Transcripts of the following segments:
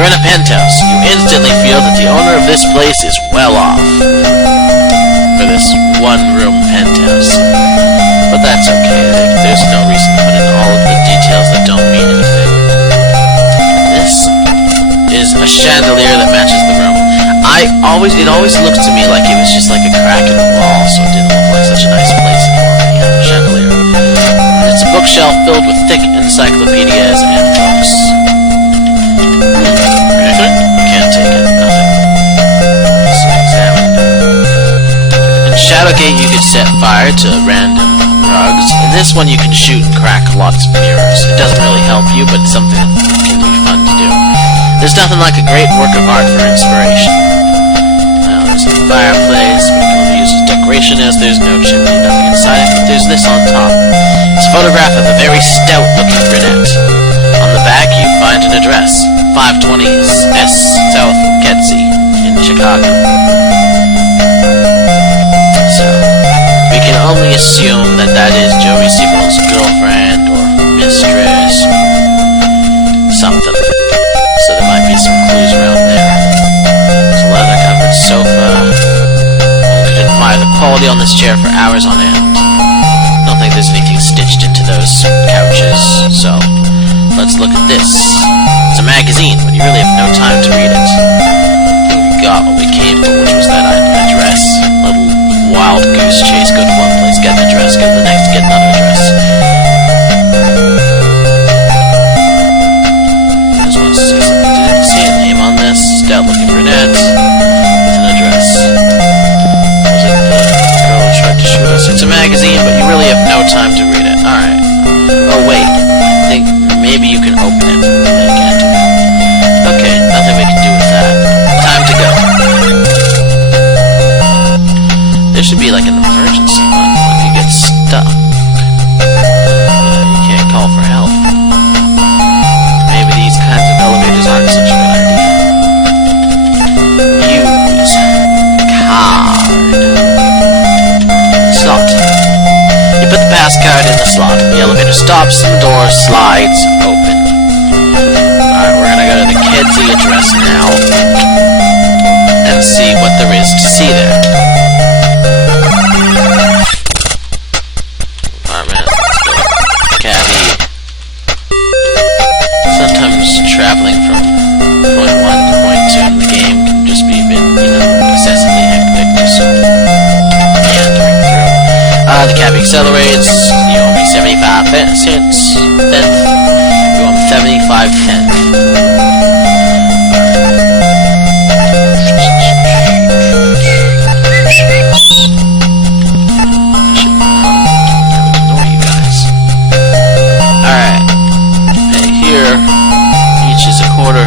You're in a penthouse. You instantly feel that the owner of this place is well off for this one-room penthouse. But that's okay. There's no reason to put in all of the details that don't mean anything. This is a chandelier that matches the room. It always looked to me like it was just like a crack in the wall, so it didn't look like such a nice place anymore. But yeah, chandelier. And it's a bookshelf filled with thick encyclopedias and books. Anything? Can't take it. Nothing. So examine. In Shadowgate, you could set fire to random rugs. In this one, you can shoot and crack lots of mirrors. It doesn't really help you, but it's something that can be fun to do. There's nothing like a great work of art for inspiration. Now, there's a fireplace, but it can only use as decoration as there's no chimney, nothing inside it, but there's this on top. It's a photograph of a very stout-looking brunette. On the back, you find an address, 520 S South Kedzie in Chicago. So, we can only assume that that is Joey Siegel's girlfriend or mistress or something. So there might be some clues around there. There's a leather-covered sofa. One could admire the quality on this chair for hours on end. I don't think there's anything stitched into those couches, so let's look at this. It's a magazine, but you really have no time to read it. I think we got what we came for, which was that address. Little wild goose chase. Go to one place, get an address. Go to the next, get another address. Stout-looking brunette with an address. Was it the girl who tried to shoot us? It's a magazine, but you really have no time to read it. Alright. Oh, wait. I think maybe you can open it. No, you can't do that. Okay, nothing we can do with that. Time to go. There should be like an emergency button. What if you get stuck? You can't call for help. Maybe these kinds of elevators aren't such a good idea. Slot. You put the pass card in the slot. The elevator stops and the door slides open. Alright, we're gonna go to the Kedzie address now and see what there is to see there. Apartment. Let's go. Cabbie. Sometimes traveling from point 1 to point 2 in the game can just be a bit, excessively hectic, so meandering through. The cab accelerates. You owe me 75 cents. You owe me 75 cents. Ignore you guys. Alright. Pay here. Each is a quarter.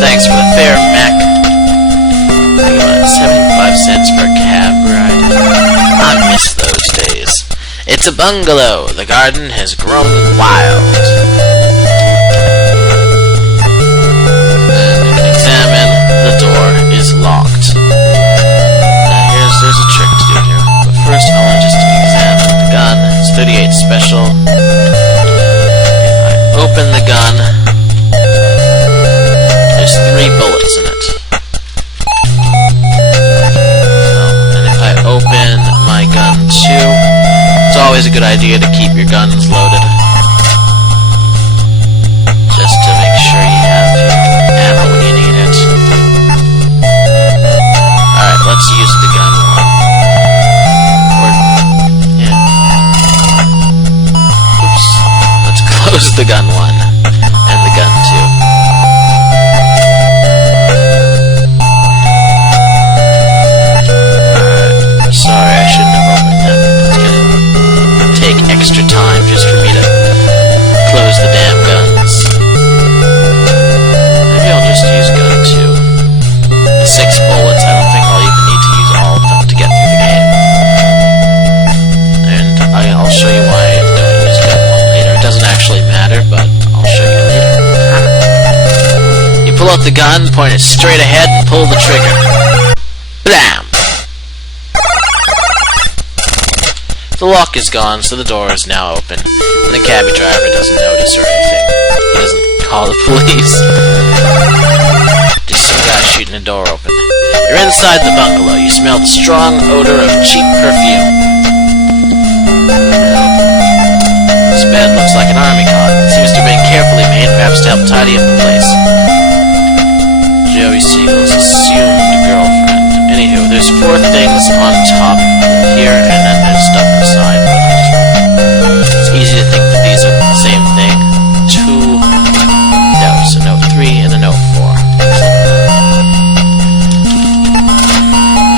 Thanks for the fare, Mac. I got 75 cents for a cab ride. I miss those days. It's a bungalow. The garden has grown wild. And you can examine. The door is locked. Now there's a trick to do here. But first I want to just examine the gun. It's 38 special. If I open the gun, there's 3 bullets in it. And if I open my gun too, it's always a good idea to keep your guns loaded. Just to make sure you have your ammo when you need it. Alright, let's use the gun one. Oops. Let's close the gun one. And the gun two. Sorry, I shouldn't have opened that. It's gonna take extra time just for me to close the damn guns. Maybe I'll just use gun 2. 6 bullets, I don't think I'll even need to use all of them to get through the game. And I'll show you why I don't use gun 1 later. It doesn't actually matter, but I'll show you later. You pull out the gun, point it straight ahead, and pull the trigger. Blam! The lock is gone, so the door is now open, and the cabbie driver doesn't notice or anything. He doesn't call the police. parachute and a door open. You're inside the bungalow. You smell the strong odor of cheap perfume. This bed looks like an army cot. It seems to have been carefully made, perhaps to help tidy up the place. Joey Siegel's assumed girlfriend. Anywho, there's 4 things on top here, and then there's stuff inside. It's easy to think that these are the same thing. 2 notes, a note 3 and a note 4.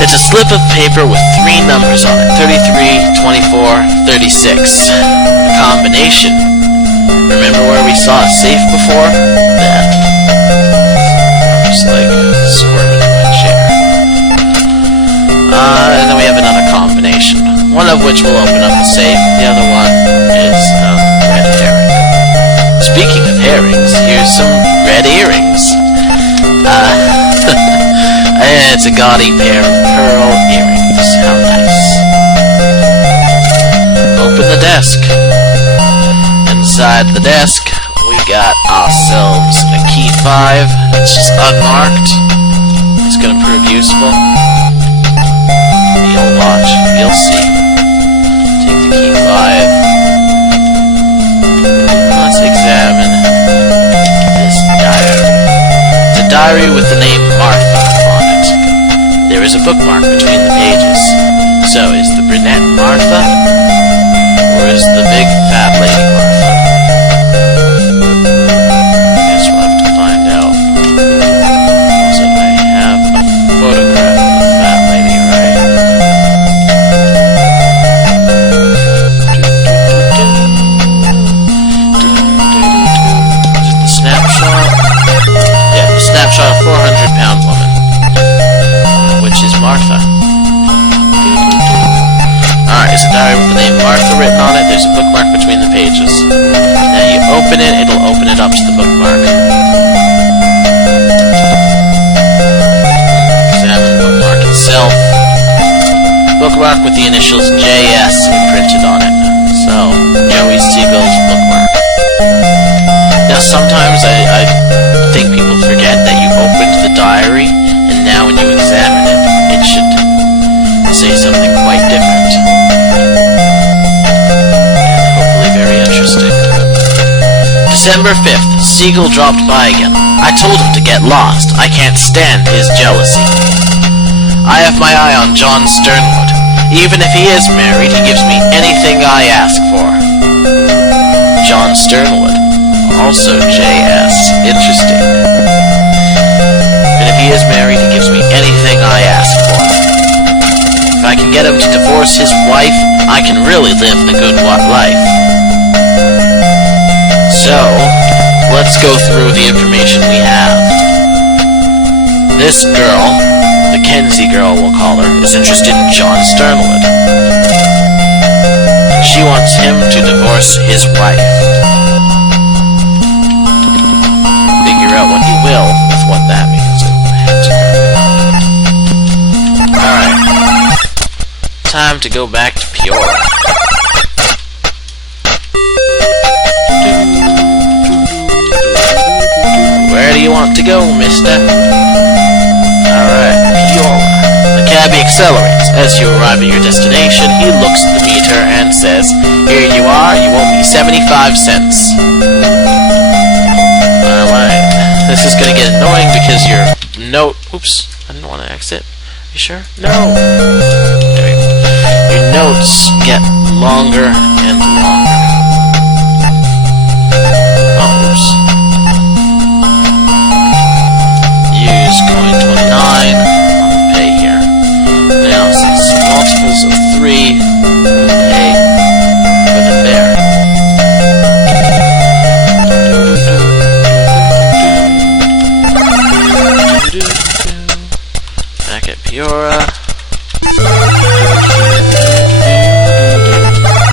It's a slip of paper with 3 numbers on it, 33, 24, 36. A combination. Remember where we saw a safe before? That. I'm just like squirming in my chair. And then we have another combination. One of which will open up the safe, the other one is red herring. Speaking of herrings, here's some red earrings. It's a gaudy pair of pearl earrings. How nice. Open the desk. Inside the desk, we got ourselves a key 5. It's just unmarked. It's gonna prove useful. You'll watch. You'll see. Take the key 5. Let's examine this diary. It's a diary with the name Martha on it. There is a bookmark between the pages. So, is the brunette Martha? Or is the big fat lady Martha? Guess we'll have to find out. Also, I have a photograph of the fat lady, right? Is it the snapshot? Yeah, the snapshot of 400-pound woman. Which is Martha. Alright, it's a diary with the name Martha written on it. There's a bookmark between the pages. Now you open it, it'll open it up to the bookmark. Examine the bookmark itself. Bookmark with the initials JS imprinted on it. So, Joey Siegel's bookmark. Now sometimes I think people forget that you opened the diary, and now when you examine it, it should say something quite different. And hopefully very interesting. December 5th, Siegel dropped by again. I told him to get lost. I can't stand his jealousy. I have my eye on John Sternwood. Even if he is married, he gives me anything I ask for. John Sternwood. Also JS. Interesting. And if he is married, he gives me anything I ask for. If I can get him to divorce his wife, I can really live the good life. So, let's go through the information we have. This girl, the Kenzie girl we'll call her, is interested in John Sternwood. She wants him to divorce his wife. Figure out what you will with what that means. Alright. Time to go back to Peoria. Where do you want to go, mister? Alright, Peoria. The cabbie accelerates. As you arrive at your destination, he looks at the meter and says, "Here you are, you owe me 75 cents. Alright. This is gonna get annoying because your note... Oops, I didn't want to exit. You sure? No. There we go. Your notes get longer